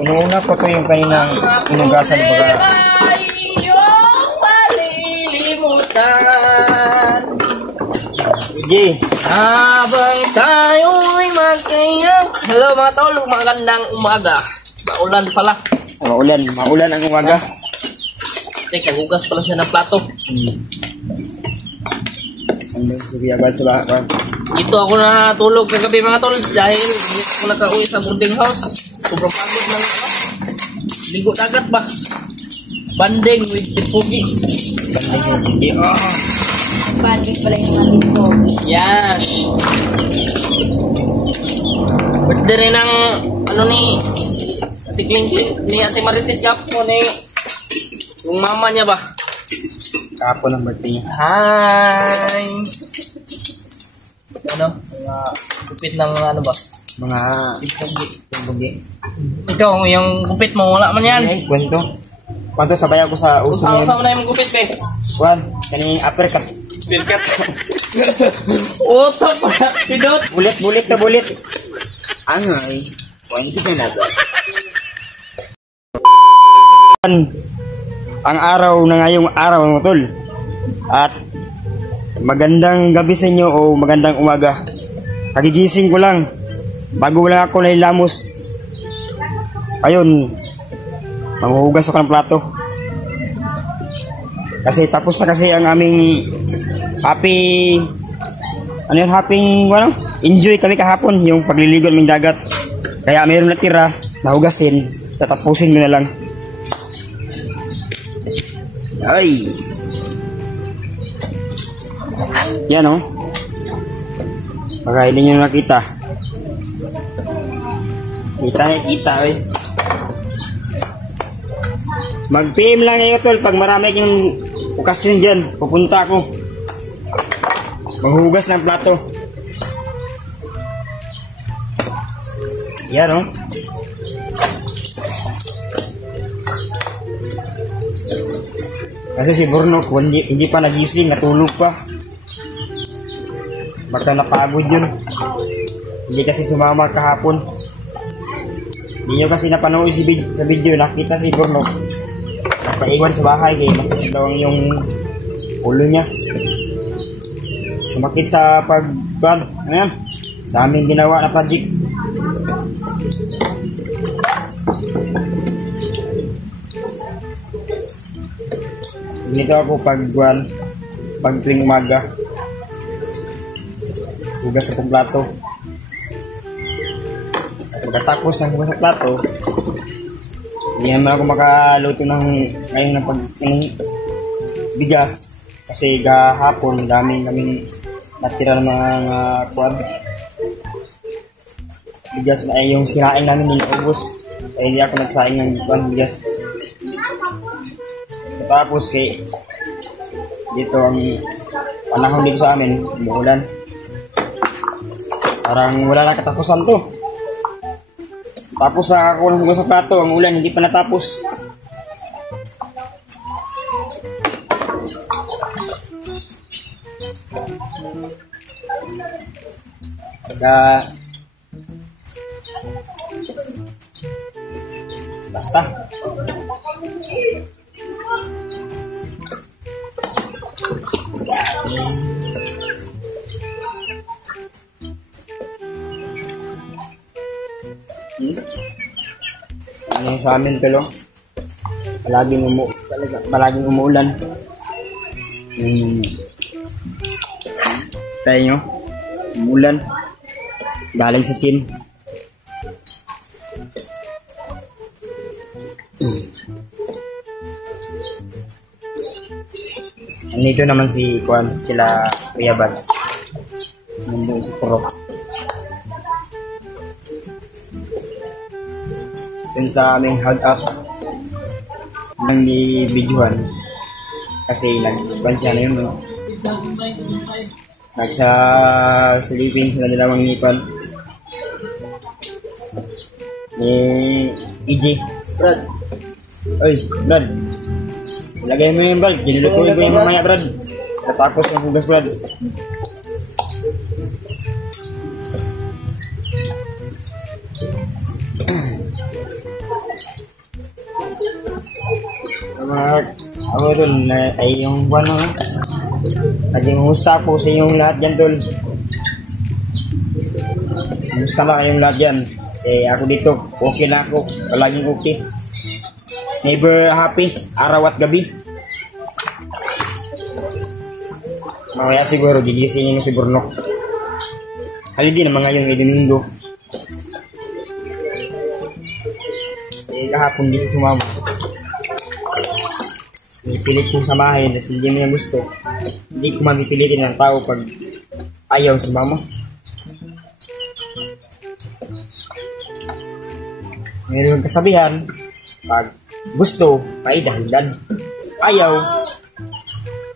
Inuuna ko to yung kaninang inugasan baga. Iji. Habang tayo'y magkayang. Hello mga tol, magandang umaga. Maulan pala. Maulan ang umaga. Teka, hugas pala siya ng plato. Dito ako natulog kagabi mga tol dahil dito ako nakauwi sa boarding house. Sobrang pagod ng ligo dagat ba? Banding with the pugi. Banding pala yung ating ko. Yes. Birthday rin ng ano ni Ate Kling ni Ate Marites Gapo ni yung mama niya ba? Kapon ang birthday niya. Hi. Ano? Mga gupit ng ano ba? Mga Pugi. Ikaw, yung gupit mo, wala man yan. ay, kwento. Kwento sabay ako sa uso niya. Usaw-usaw na yung gupit eh. Juan, kaning uppercut. Pirkat. Uto pa. Pidot. Bulit. Angay. Kwento na nato. Ang araw na ngayong araw mga tol. At magandang gabi sa inyo o magandang umaga. Kagigising ko lang. Bago lang ako nailamos. Ayun. Manghuhugas ako ng plato. Kasi tapos na kasi ang aming happy enjoy kami kahapon yung pagliligo ng dagat. Kaya mayroon natira, nahugasin, tatapusin ko na lang. Ay. Yan o. Baka hindi nyo nakita. Kita eh. Mag-PM lang kayo tol pag marami yung okasyon dyan. Pupunta ako. Maghugas ng plato. Yan o. Kasi si Burnok hindi pa nagising, natulog pa. Baka napagod yun. Hindi kasi sumama kahapon. Hindi nyo kasi napanood sa video, nakita si Burnok. Napaiwan sa bahay kaya masakit daw yung ulo niya. Sumakit sa pag-ban. Ayan. Daming ginawa na project. Ganito ako pag tuwing umaga. Hugas sa plato. Pagkatapos ng hugas sa plato, hindi naman ako makaluto ngayon ng bigas. Kasi gahapon, daming kaming natira ng mga bigas na yung sinain namin nilubos. Kaya hindi ako nagsaing ng bigas. Tapos dito ang panahon dito sa amin, umuulan. Parang wala na katapusan to. Tapos ako ng hugas sa plato, ang ulan hindi pa natapos. Basta. Ano sa amin talo? Palaging umuulan. Tayo nyo, umuulan. Galing sa sin. Nandito naman sila Kuya Bads. Nandito si Pro. Yun sa aming hug up nang ni-videohan kasi nag-bansya na yun, no? Nagsa-sleeping sila dalawang nipad ni EJ. Brad. Oy, Brad. Lagay mo yung Brad. Ginulutuin ko yung mamaya, Brad. Tapos ng hugas, Brad. Ako tol, ay yung ano, naging musta po sa inyong lahat dyan tol. Musta na kayong lahat dyan? Ako dito, okay na ako, palaging okay. Never happy, araw at gabi. Mamaya siguro, gigisingin mo si Burnok. Haliday naman ngayong Domingo. Kahapon di siya sumama. Pilit kong samahin, tapos hindi mo niya gusto. Hindi ko mamipilitin ng tao pag ayaw sumama. Mayroon kasabihan, pag gusto, may dahilan. Ayaw.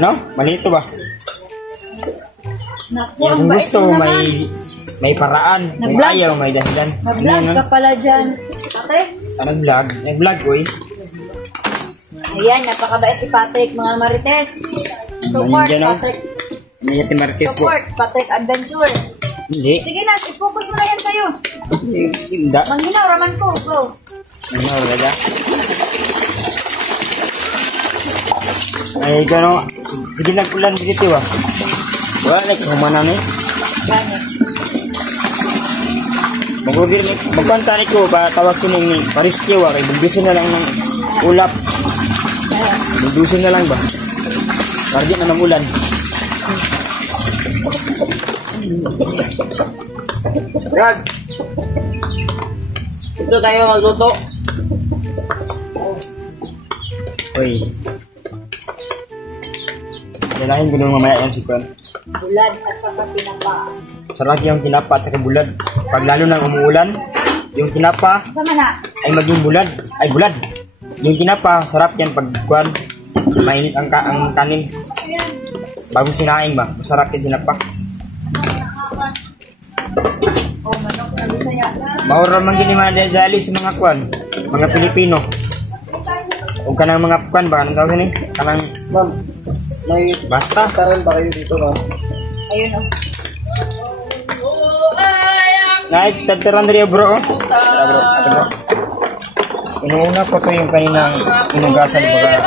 Ano? Mali ito ba? Yung gusto, may paraan. Yung ayaw, may dahilan. Nag-vlog ka pala dyan. Ate? Nag-vlog? Nag-vlog ko eh. Ayan, napakabait ni Patrick, mga Marites. Support, Patrick. Nangyati Marites ko. Support, Patrick Adventure. Hindi. Sige na, i-focus mo na yan sa'yo. Hindi. Manghinaw, raman ko, bro. Ano, wala. Ay, gano'n. Sige nag-ulan dito ba? Wala, like, humanan eh. Ganyan. Magpanta ko, tawag ko ng pariskyo, kay bugdusin na lang ng ulap. Bugdusin na lang ba? Para di na ng ulan. Rag! Ito tayo magluto. Uy. Dalahin ko nung mamaya yung sikwan. Bulad at saka pinapa. Sarap yung kinapa at saka bulad. Pag lalo nang umuulan, yung kinapa Sama na. ay maging bulad. Ay, bulad. Yung kinapa, sarap yan pag kuwan. Mainit ang kanin. Bago sinaing ba, masarap yung kinapa. Oh, manok na bisaya. Maura man gini mga dali sa mga kuwan, mga Pilipino. Huwag ka ng mga kuwan ba, anong tawag ni? Kanang, Ma'am, may basta. taran ba kayo dito, ma'am? Ayun o. Naik, tagtaran rin bro. Tara bro, ito bro. Inuuna ko to yung kaninang inugasan baga.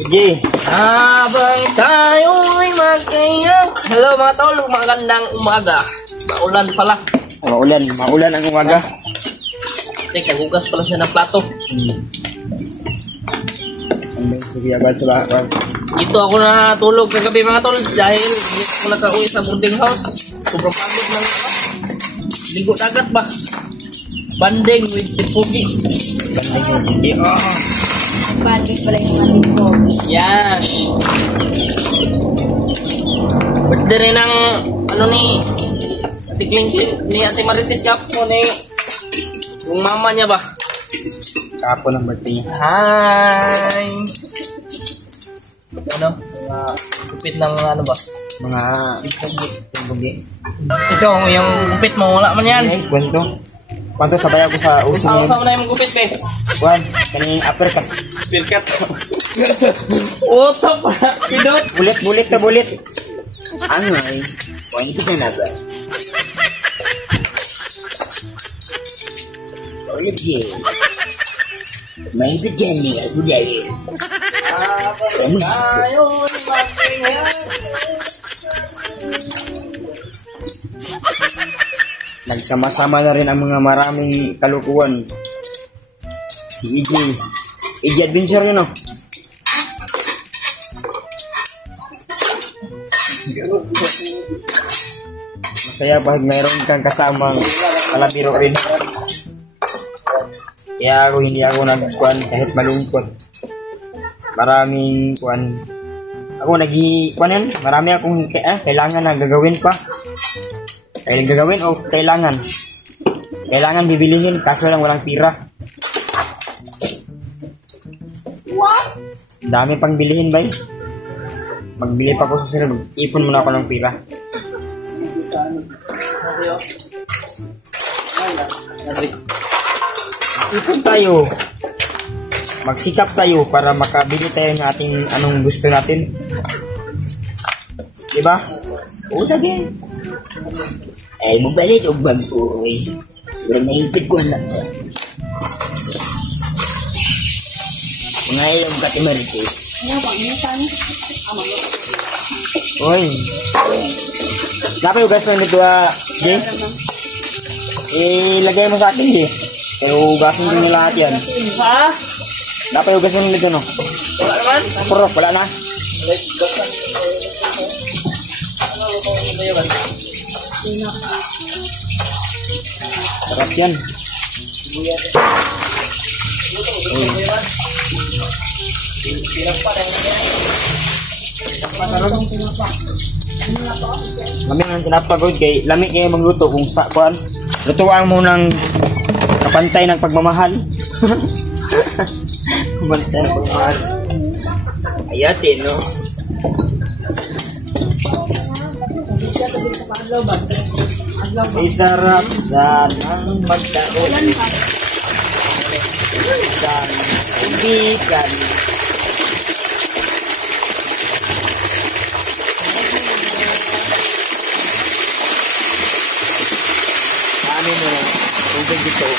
Iji. Habang tayo'y magkayang. Hello mga tol, magandang umaga. Maulan pala. Maulan ang umaga. Teka, hugas pala siya ng plato. Sige, agad sa bahay. Dito ako natulog kagabi mga tol dahil hindi ako nakauwi sa boarding house. Sobrang pagod ng ligo dagat ba? Banding with the pugi. Hindi, Bandit pala yung natin ko. Yes. Birthday rin ng ano ni Ate Clinton, ni Ate Marites Kapo ni yung mama niya ba? Kapon ang birthday niya. Hi! Ano? Gupit ng ano ba? Mga timbugi. Ikaw, yung gupit mo, wala man yan. Ay, kwento. Kwento, sabay ako sa using yun. Sama na yung gupit kay. Juan, kaning uppercut. Pirkat. Uto pa. Pidot. Bulit na bulit. Ano ay? Kwento na ba? Ulit yun. May bigyan niya, budaya. Tayo'y magkayang. Nagsama-sama na rin ang mga maraming kalukuhan. Si EJ Adventure yun, no? Masaya pag mayroon kang kasamang kalabiro rin. Kaya hindi ako nagkuhan kahit malungkot. Maraming kuhan. Ako kuhan yan. Marami akong kailangan na gagawin pa. Kailangan gagawin o kailangan? Kailangan bibilihin kaso lang walang pira. What? Dami pang bilihin, bay. Magbili pa ako sa sunod. Ipon muna ako ng pira. Ipon tayo. Magsikap tayo para makabili tayo ng ating anong gusto natin. Diba? O, lagi. Ay, mabalik o bago, eh. Pero nahitig ko na. Mga iyong katimaritis. Ano ba? Ano saan? Uy. Dapat yung gaso nito Jay? Ilagay mo sa akin, Jay. Pero gaso nito lahat yan. Ha? Dapat yung gaso nito, no? Wala naman? Purok, wala na. Sarap yan. Lami ang tinapagod kay lami kayo magluto kung sa kuan. Lutuan mo ng kapantay ng pagmamahal. Kapantay ng pagmamahal. Ayatin, no? Ay sarap sanang magkaroon isang kaibigan. Amin mo tubig dito.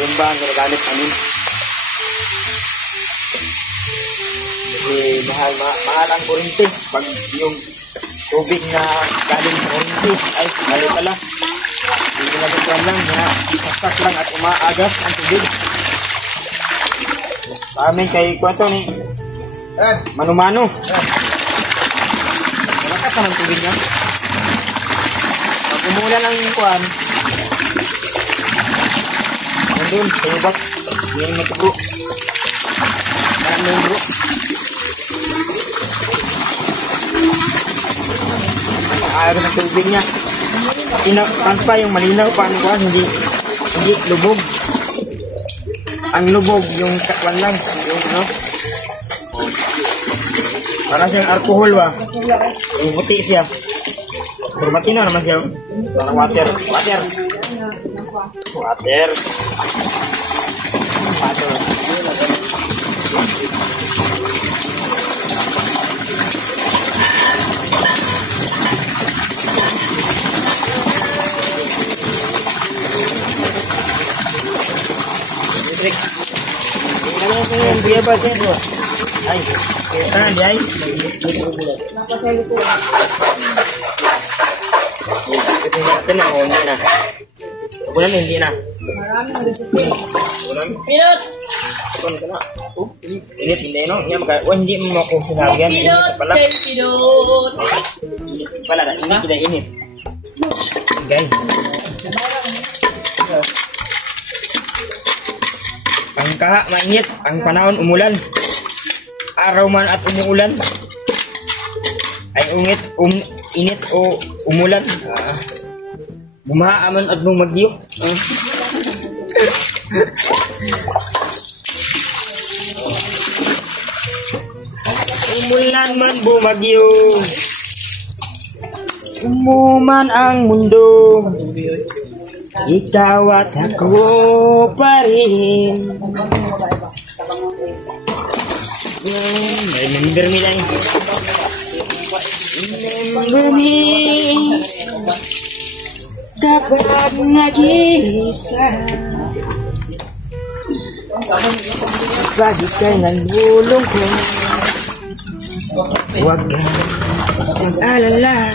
Bomba ang ginagamit namin. Kasi mahal ang kurinti. Pag yung tubig na galing sa kurinti, ay mali pala. Hindi na bituan lang, sastak lang at umaagas ang tubig. Sa amin kay kwento ni mano-mano. Malakas naman tubig niya. Pag umulan ang kuwan, nandun, sa ubat, hindi yung nagtubro. Parang yung bro. Maagas ang tubig niya. Inapan pa yung malinaw pa ang kuwan, hindi lubog. Ang lubog yung kakwan lang, yung ano. Para siyang alcohol ba? Yung puti siya. Pero matino naman siya. Parang water. Water. Dia baca tu. Ay. Dia ay. Tenang oh ni na. Bulan hindi na. Pinot! Kon kana. Oh, ini hindi no. Niya maka hindi mo ko sinabi yan. Pinot! Pinot! Pala na ini. Guys. Ang kaha, mainit. Ang panahon, umulan. Araw man at umuulan. Ay init o umulan. Bumaha man at bumagyo. Umulan man bumagyo. Umuman ang mundo. Ikaw at ako pa rin. Remember me lang. Remember me kapag nag-iisa. Bakit ka'y nalulungkot? Huwag kang mag-alala.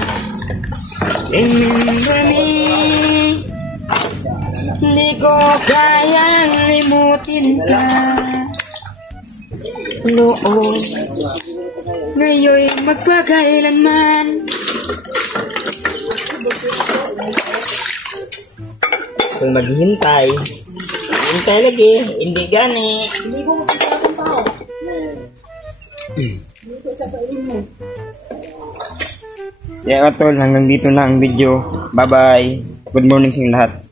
Remember me. Hindi ko kayang limutin ka noon, ngayon magpakailanman. Kung maghihintay lagi, hindi gani. Hindi ko makikita ng tao. Hindi ko sa pailin mo. Yeah, tol, hanggang dito na ang video. Bye-bye. Good morning sa lahat.